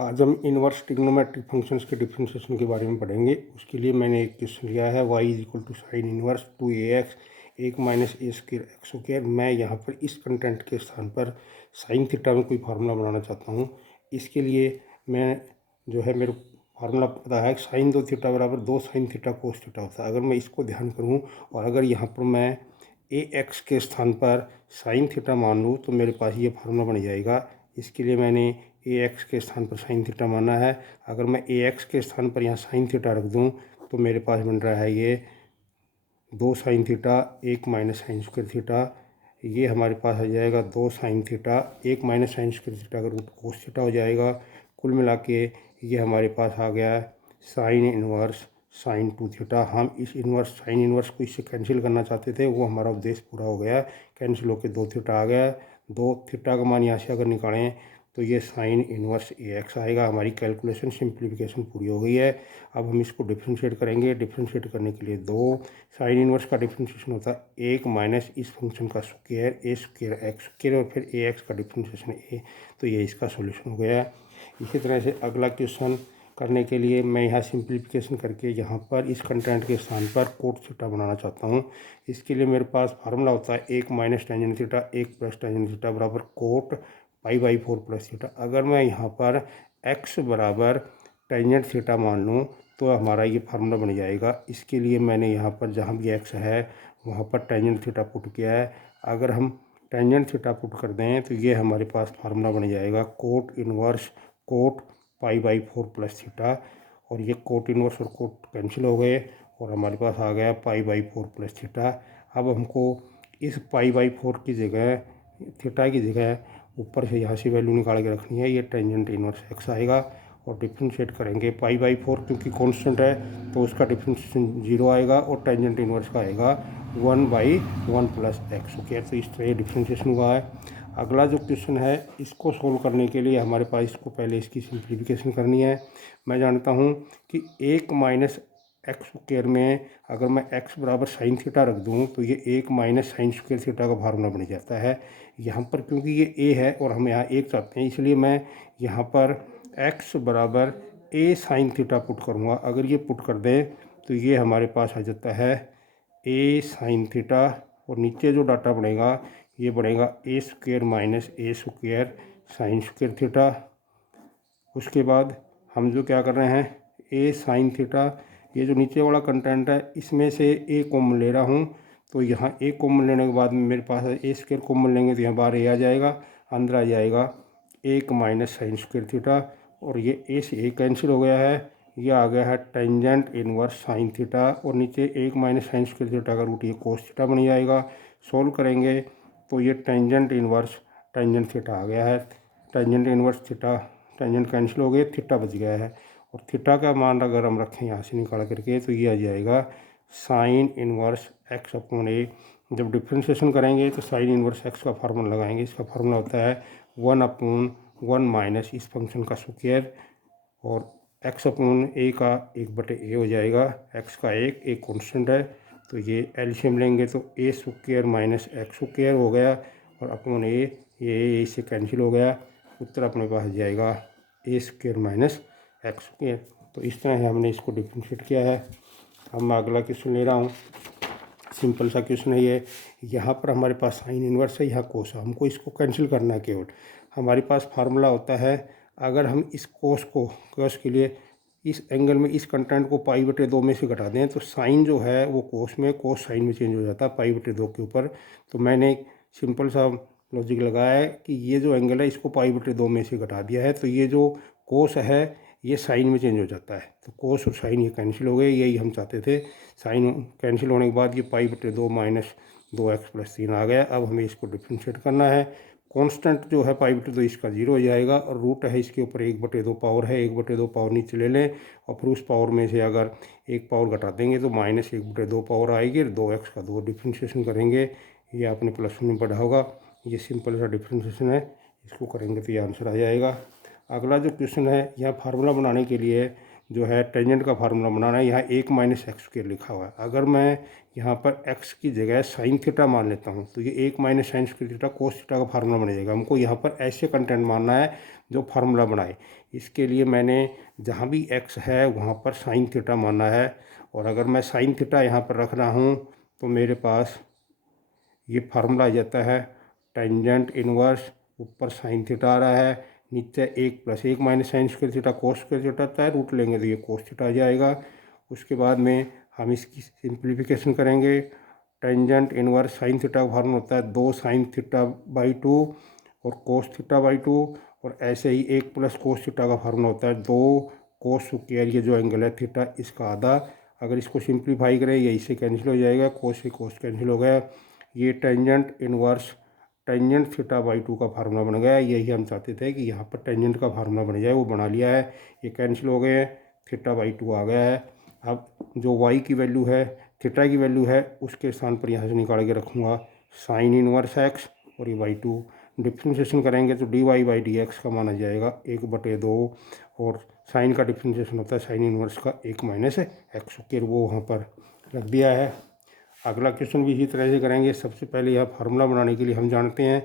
आज हम inverse trigonometric functions के डिफरेंशिएशन के बारे में पढ़ेंगे। उसके लिए मैंने एक क्वेश्चन लिया है y is equal to sine inverse 2ax 1 minus a square x square. मैं यहाँ पर इस कंटेंट के स्थान पर साइन थीटा में कोई फार्मूला बनाना चाहता हूँ। इसके लिए मैं जो है मेरे फार्मूला पता है साइन 2 थीटा बराबर 2 साइन थीटा कोस थीटा होता है। अगर मैं इसको ध्यान करूँ और अगर यहाँ पर मैं ए एक्स के स्थान पर साइन थीटा मान लूँ तो मेरे पास ये फार्मूला बन जाएगा। इसके लिए मैंने ए एक्स के स्थान पर साइन थीटा माना है। अगर मैं ए एक्स के स्थान पर यहाँ साइन थीटा रख दूँ तो मेरे पास बन रहा है ये 2 sine theta 1 minus sine square theta. ये हमारे पास आ जाएगा 2 sine theta 1 minus sine square theta का रूट कोस थीटा हो जाएगा। कुल मिला के ये हमारे पास आ गया साइन इनवर्स साइन 2 थीटा। हम इस इनवर्स साइन इनवर्स को इससे कैंसिल करना चाहते थे, वो हमारा उद्देश्य पूरा हो गया। कैंसिल होकर 2 थीटा आ गया। 2 थीटा का मान यहाँ से अगर निकालें तो ये साइन इनवर्स ए एक्स आएगा। हमारी कैलकुलेशन सिंप्लीफिकेशन पूरी हो गई है। अब हम इसको डिफ्रेंशिएट करेंगे। डिफ्रेंशिएट करने के लिए 2 साइन इनवर्स का डिफ्रेंशिएशन होता है 1 माइनस इस फंक्शन का स्क्वायर ए स्क्वायर एक्स स्क्वायर और फिर ए एक्स का डिफ्रेंशिएशन ए। तो ये इसका सॉल्यूशन हो गया। इसी तरह से अगला क्वेश्चन करने के लिए मैं यहाँ सिंप्लीफिकेशन करके यहाँ पर इस कंटेंट के स्थान पर कोट थीटा बनाना चाहता हूँ। इसके लिए मेरे पास फार्मूला होता है 1 minus tangent theta 1 plus tangent theta बराबर कोट पाई/4 प्लस थीटा। अगर मैं यहाँ पर x बराबर टेंजेंट थीटा मान लूँ तो हमारा ये फार्मूला बन जाएगा। इसके लिए मैंने यहाँ पर जहाँ भी x है वहाँ पर टेंजेंट थीटा पुट किया है। अगर हम टेंजेंट थीटा पुट कर दें तो ये हमारे पास फार्मूला बन जाएगा कोट इनवर्स कोट पाई/4 प्लस थीटा। और ये कोट इनवर्स और कोट कैंसिल हो गए और हमारे पास आ गया पाई/4 प्लस थीटा। अब हमको इस पाई/4 की जगह थीटा की जगह ऊपर से यहाँ से वैल्यू निकाल के रखनी है। ये टेंजेंट इनवर्स एक्स आएगा और डिफ्रेंशिएट करेंगे पाई/4 क्योंकि कांस्टेंट है तो उसका डिफ्रेंशिएशन 0 आएगा और टेंजेंट इनवर्स का आएगा 1/1 प्लस एक्स स्क्वायर। तो इस तरह ये डिफ्रेंशिएशन हुआ है। अगला जो क्वेश्चन है इसको सोल्व करने के लिए हमारे पास इसको पहले इसकी सिंप्लीफिकेशन करनी है। मैं जानता हूँ कि 1 माइनस एक्स स्क्वायर में अगर मैं x बराबर साइन थीटा रख दूँ तो ये 1 माइनस साइन स्क्वायर थीटा का फार्मूला बन जाता है। यहाँ पर क्योंकि ये a है और हम यहाँ 1 चाहते हैं इसलिए मैं यहाँ पर x बराबर a साइन थीटा पुट करूँगा। अगर ये पुट कर दें तो ये हमारे पास आ जाता है a साइन थीटा और नीचे जो डाटा बनेगा ये बनेगा a square minus a square sine square theta. उसके बाद हम जो क्या कर रहे हैं a साइन थीटा, ये जो नीचे वाला कंटेंट है इसमें से a कॉमन ले रहा हूँ तो यहाँ a कॉमन लेने के बाद मेरे पास a स्क्वायर कॉमन लेंगे तो यहाँ बाहर a आ जाएगा, अंदर आ जाएगा 1 माइनस साइन स्क्वायर थीटा और ये a से a कैंसिल हो गया है। ये आ गया है टेंजेंट इनवर्स साइन थीटा और नीचे 1 माइनस साइन स्क्वायर थीटा का रूट ये कोस थीटा बन जाएगा। सोल्व करेंगे तो ये टेंजेंट इनवर्स टेंजेंट थीटा आ गया है। Tangent inverse theta tangent cancel हो गए, थीटा बच गया है और थीटा का मान अगर हम रखें यहाँ से निकाल करके तो ये आ जाएगा साइन इनवर्स एक्स अपॉन ए। जब डिफ्रेंशिएशन करेंगे तो साइन इनवर्स एक्स का फार्मूला लगाएंगे। इसका फार्मूला होता है 1/1 माइनस इस फंक्शन का स्क्वायर और एक्स अपॉन ए का 1/a हो जाएगा। एक्स का एक कॉन्स्टेंट है तो ये एलसीएम लेंगे तो a square minus x square हो गया और अपॉन ए ये से कैंसिल हो गया। उत्तर अपने पास जाएगा a square minus x square. तो इस तरह से हमने इसको डिफ्रेंशिएट किया है। अब मैं अगला क्वेश्चन ले रहा हूँ। सिंपल सा क्वेश्चन है ये। यहाँ पर हमारे पास साइन इनवर्स है, यहाँ कोस है, हमको इसको कैंसिल करना है केवल। हमारे पास फार्मूला होता है अगर हम इस कोस के लिए इस एंगल में इस कंटेंट को पाई/2 में से घटा दें तो साइन जो है वो कोस में, कोस साइन में चेंज हो जाता है पाई/2 के ऊपर। तो मैंने एक सिंपल सा लॉजिक लगाया है कि ये जो एंगल है इसको पाई/2 में से घटा दिया है तो ये जो कोस है ये साइन में चेंज हो जाता है। तो कोस और साइन ये कैंसिल हो गए, यही हम चाहते थे। साइन कैंसिल होने के बाद ये पाई/2 माइनस 2x + 3 आ गया। अब हमें इसको डिफ्रेंशिएट करना है। कांस्टेंट जो है पाई/2 इसका 0 हो जाएगा और रूट है इसके ऊपर 1/2 पावर है, 1/2 पावर नीचे ले लें और फिर उस पावर में से अगर एक पावर घटा देंगे तो -1/2 पावर आएगी। 2x का 2 डिफ्रेंशिएशन करेंगे, ये आपने प्लस में पढ़ा होगा। ये सिंपल सा डिफ्रेंशिएशन है, इसको करेंगे तो ये आंसर आ जाएगा। अगला जो क्वेश्चन है यहाँ फार्मूला बनाने के लिए जो है टेंजेंट का फार्मूला बनाना है। यहाँ 1 माइनस एक्स स्क्वायर लिखा हुआ है। अगर मैं यहाँ पर x की जगह साइन थीटा मान लेता हूँ तो ये 1 minus sine square theta cos theta का फार्मूला बन जाएगा। हमको यहाँ पर ऐसे कंटेंट मानना है जो फार्मूला बनाए। इसके लिए मैंने जहाँ भी x है वहाँ पर साइन थीटा माना है, और अगर मैं साइन थीटा यहाँ पर रख रहा हूँ तो मेरे पास ये फार्मूला आ जाता है टेंजेंट इनवर्स, ऊपर साइन थीटा आ रहा है, नीचे 1 + 1 - sine square theta cos square theta आता है, रूट लेंगे तो ये कोस थीटा आ जाएगा। उसके बाद में हम इसकी सिंप्लीफिकेशन करेंगे। टेंजेंट इनवर्स साइन थीटा का फार्मूला होता है 2 साइन थीटा बाई 2 और कोस थीटा बाई 2, और ऐसे ही 1 + कोस थीटा का फार्मूला होता है 2 कोस स्क्वायर, ये जो एंगल है थीटा इसका आधा। अगर इसको सिंप्लीफाई करें ये इससे कैंसिल हो जाएगा, कोस से कोस कैंसिल हो गया। ये tangent inverse tangent theta by 2 का फार्मूला बन गया। यही हम चाहते थे कि यहाँ पर टेंजेंट का फार्मूला बन जाए, वो बना लिया है। ये कैंसिल हो गए, थीटा बाई 2 आ गया है। अब जो वाई की वैल्यू है, थीटा की वैल्यू है, उसके स्थान पर यहाँ से निकाल के रखूँगा साइन इनवर्स एक्स, और ये बाई 2 डिफ्रेंशिएशन करेंगे तो d y by d x का माना जाएगा 1/2, और साइन का डिफ्रेंशिएशन होता है साइन इनवर्स का 1 - एक्स स्क्वायर, वो वहाँ पर रख दिया है। अगला क्वेश्चन भी इसी तरह से करेंगे। सबसे पहले यह फार्मूला बनाने के लिए हम जानते हैं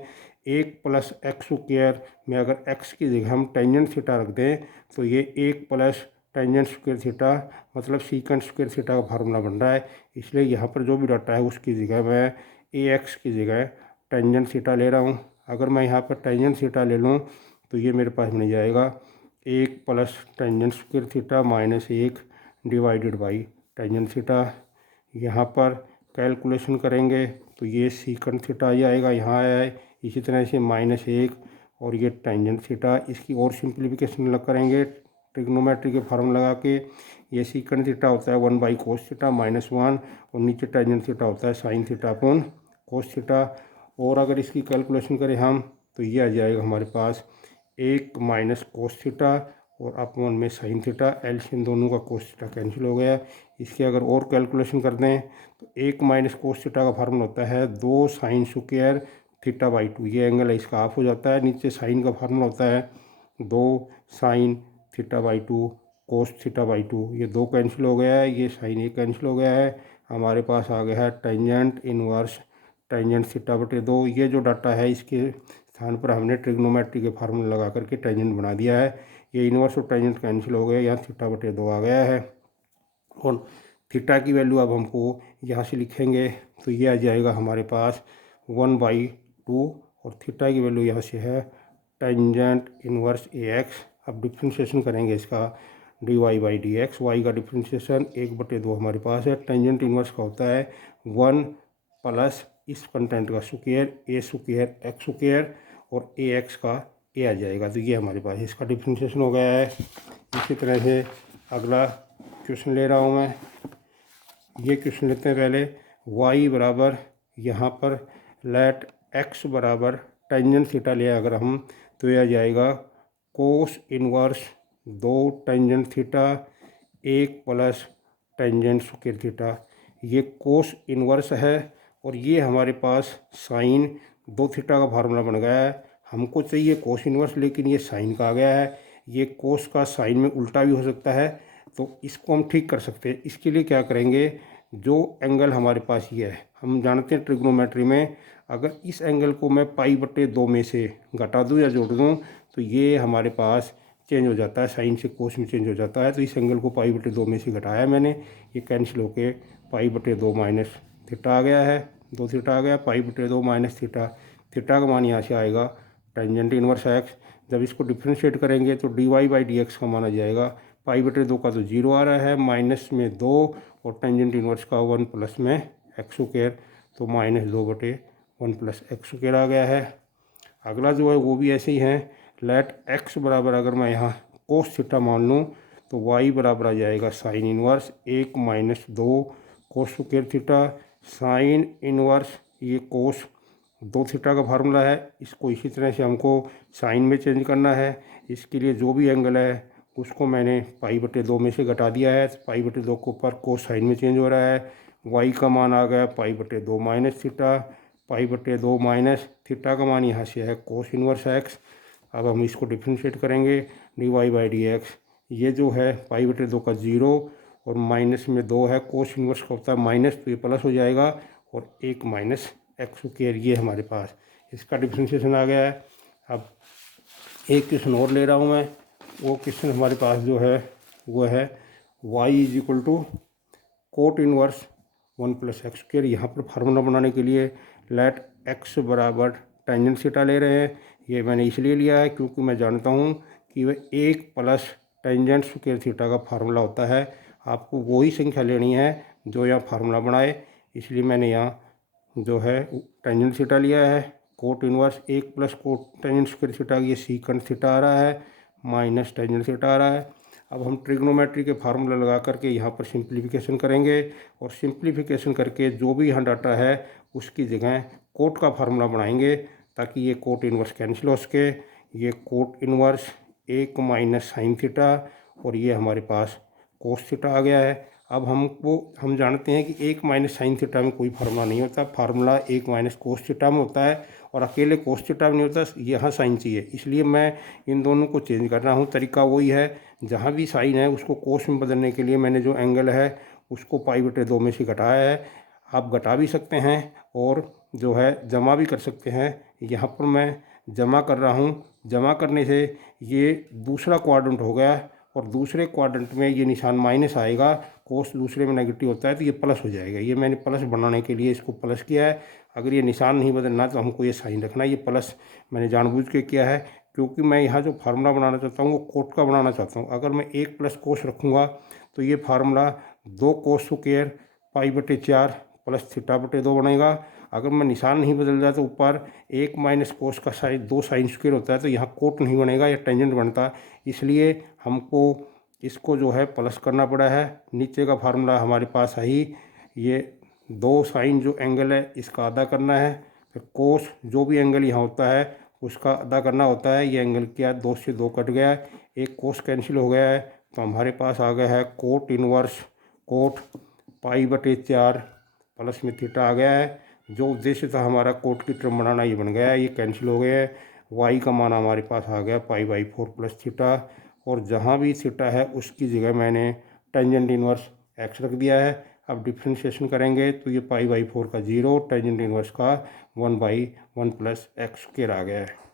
1 + एक्स स्क्वायर में अगर x की जगह हम टेंजेंट थीटा रख दें तो ये 1 + टेंजेंट स्क्वायर थीटा मतलब सीकेंट स्क्वायर थीटा का फार्मूला बन रहा है। इसलिए यहाँ पर जो भी डाटा है उसकी जगह मैं ax की जगह टेंजेंट थीटा ले रहा हूँ। अगर मैं यहाँ पर टेंजेंट थीटा ले लूँ तो ये मेरे पास बन जाएगा 1 + tangent square theta -1 divided by tangent theta. यहाँ पर कैलकुलेशन करेंगे तो ये सीकेंट थीटा आ जाएगा, यहाँ आया है। इसी तरह से -1 और ये टेंजेंट थीटा, इसकी और सिंप्लीफिकेशन लग करेंगे ट्रिग्नोमेट्री के फार्मूला लगा के। ये सीकेंट थीटा होता है 1 / cos थीटा -1, और नीचे टेंजेंट थीटा होता है sine theta upon cos theta. और अगर इसकी कैलकुलेशन करें हम तो ये आ जाएगा हमारे पास 1 - cos थीटा और अपॉन में साइन थीटा, एलसीएम दोनों का कोस थीटा कैंसिल हो गया। इसकी अगर और कैलकुलेशन कर दें तो 1 - cos थीटा का फार्मूला होता है 2 साइन स्क्वायर थीटा बाई 2, ये एंगल है इसका ऑफ हो जाता है। नीचे साइन का फार्मूला होता है 2 sine theta by 2 cos theta by 2, ये 2 कैंसिल हो गया है, ये साइन 1 कैंसिल हो गया है। हमारे पास आ गया है टेंजेंट इनवर्स टेंजेंट थीटा/2। ये जो डाटा है इसके स्थान पर हमने ट्रिग्नोमेट्री के फार्मूला लगा करके टेंजेंट बना दिया है। ये इनवर्स और टेंजेंट कैंसिल हो गया, यहाँ थीटा/2 आ गया है। और थीटा की वैल्यू अब हमको यहाँ से लिखेंगे तो ये आ जाएगा हमारे पास 1/2, और थीटा की वैल्यू यहाँ से है टेंजेंट इनवर्स ax। अब डिफ्रेंशिएशन करेंगे इसका d y by d x, y का डिफ्रेंशिएशन 1/2 हमारे पास है। टेंजेंट इनवर्स का होता है 1 + इस कंटेंट का square a square x square, और ax का a आ जाएगा। तो ये हमारे पास इसका डिफ्रेंशिएशन हो गया है। इसी तरह से अगला क्वेश्चन ले रहा हूँ मैं। ये क्वेश्चन लेते हैं पहले। y बराबर यहाँ पर लेट x बराबर टेंजेंट थीटा ले अगर हम तो यह आ जाएगा cos inverse 2 tangent theta 1 + tangent square theta. ये कोस इनवर्स है, और ये हमारे पास साइन 2 थीटा का फार्मूला बन गया है। हमको चाहिए कोस इनवर्स, लेकिन ये साइन का आ गया है। ये कोस का साइन में उल्टा भी हो सकता है, तो इसको हम ठीक कर सकते हैं। इसके लिए क्या करेंगे, जो एंगल हमारे पास ये है, हम जानते हैं ट्रिग्नोमेट्री में अगर इस एंगल को मैं π/2 में से घटा दूं या जोड़ दूं तो ये हमारे पास चेंज हो जाता है, साइन से कोस में चेंज हो जाता है। तो इस एंगल को π/2 में से घटाया मैंने, ये कैंसिल होके π/2 - थीटा आ गया है, 2 थीटा आ गया। π/2 - थीटा, थीटा का मान यहाँ से आएगा टेंजेंट इनवर्स एक्स। जब इसको डिफ्रेंशिएट करेंगे तो d y by d x का मान आ जाएगा π/2 का तो 0 आ रहा है, -2 और टेंजेंट इनवर्स का 1 + एक्स स्क्वायर, तो -2/1 + एक्स स्क्वायर आ गया है। अगला जो है वो भी ऐसे ही है। लेट x बराबर अगर मैं यहाँ कोस थीटा मान लूँ तो y बराबर आ जाएगा sine inverse 1 - 2 cos square theta. Sine inverse ये कोस 2 थीटा का फार्मूला है, इसको इसी तरह से हमको साइन में चेंज करना है। इसके लिए जो भी एंगल है उसको मैंने π/2 में से घटा दिया है। π/2 के ऊपर कोस साइन में चेंज हो रहा है। y का मान आ गया π/2 - थीटा, π/2 - थीटा का मान यहाँ से है कोस इनवर्स एक्स। अब हम इसको डिफ्रेंशिएट करेंगे d y by d x. ये जो है π/2 का 0 और -2 है, कोस इनवर्स का होता है माइनस, तो ये प्लस हो जाएगा, और 1 - एक्स स्क्वायर ये हमारे पास इसका डिफ्रेंशिएशन आ गया है। अब एक क्वेश्चन और ले रहा हूँ मैं। वो क्वेश्चन हमारे पास जो है वो है y is equal to cot inverse 1+x²। यहाँ पर फार्मूला बनाने के लिए लेट x बराबर टेंजेंट थीटा ले रहे हैं। ये मैंने इसलिए लिया है क्योंकि मैं जानता हूँ कि वह 1 + टेंजेंट स्क्वायर थीटा का फार्मूला होता है। आपको वही संख्या लेनी है जो यहाँ फार्मूला बनाए, इसलिए मैंने यहाँ जो है टेंजेंट थीटा लिया है। Cot inverse 1 + cot tangent square theta, ये सीकंट थीटा आ रहा है माइनस टेंजेंट थीटा आ रहा है। अब हम ट्रिग्नोमेट्री के फार्मूला लगा करके यहाँ पर सिंप्लीफिकेशन करेंगे और सिंप्लीफिकेशन करके जो भी यहाँ डाटा है उसकी जगह कोट का फार्मूला बनाएंगे ताकि ये कोट इनवर्स कैंसिल हो सके। ये कोट इनवर्स 1 - साइन थीटा और ये हमारे पास कोस थीटा आ गया है। अब हम जानते हैं कि 1 - साइन थीटा में कोई फार्मूला नहीं होता, फार्मूला 1 - कोस थीटा में होता है और अकेले कोस थीटा में नहीं होता, यहाँ साइन चाहिए, इसलिए मैं इन दोनों को चेंज कर रहा हूँ। तरीका वही है, जहाँ भी साइन है उसको कोस में बदलने के लिए मैंने जो एंगल है उसको π/2 में से घटाया है। आप घटा भी सकते हैं और जो है जमा भी कर सकते हैं। यहाँ पर मैं जमा कर रहा हूँ, जमा करने से ये दूसरा क्वाड्रेंट हो गया और दूसरे क्वाड्रेंट में ये निशान माइनस आएगा, कोस दूसरे में नेगेटिव होता है तो ये प्लस हो जाएगा। ये मैंने प्लस बनाने के लिए इसको प्लस किया है। अगर ये निशान नहीं बदलना तो हमको ये साइन रखना है। ये प्लस मैंने जानबूझ के किया है क्योंकि मैं यहाँ जो फार्मूला बनाना चाहता हूँ वो कोट का बनाना चाहता हूँ। अगर मैं 1 + कोस रखूँगा तो ये फार्मूला 2 कोस स्क्वायर π/4 + थीटा/2 बनेगा। अगर मैं निशान नहीं बदल जाए तो ऊपर 1 - कोस का साइन 2 साइन स्क्वायर होता है तो यहाँ कोट नहीं बनेगा, या टेंजेंट बनता, इसलिए हमको इसको जो है प्लस करना पड़ा है। नीचे का फार्मूला हमारे पास है ही, ये 2 साइन जो एंगल है इसका आधा करना है, फिर कोस जो भी एंगल यहाँ होता है उसका आधा करना होता है। ये एंगल क्या 2 से 2 कट गया है, एक कोस कैंसिल हो गया है तो हमारे पास आ गया है कोट इनवर्स कोट π/4 प्लस में थीटा आ गया है। जो उद्देश्य था हमारा कोट की टर्म बनाना ये बन गया है, ये कैंसिल हो गया है। y का मान हमारे पास आ गया π/4 + थीटा और जहाँ भी थीटा है उसकी जगह मैंने टेंजेंट इनवर्स x रख दिया है। अब डिफ्रेंशिएशन करेंगे तो ये π/4 का 0, टेंजेंट इनवर्स का 1/1 + x² आ गया है।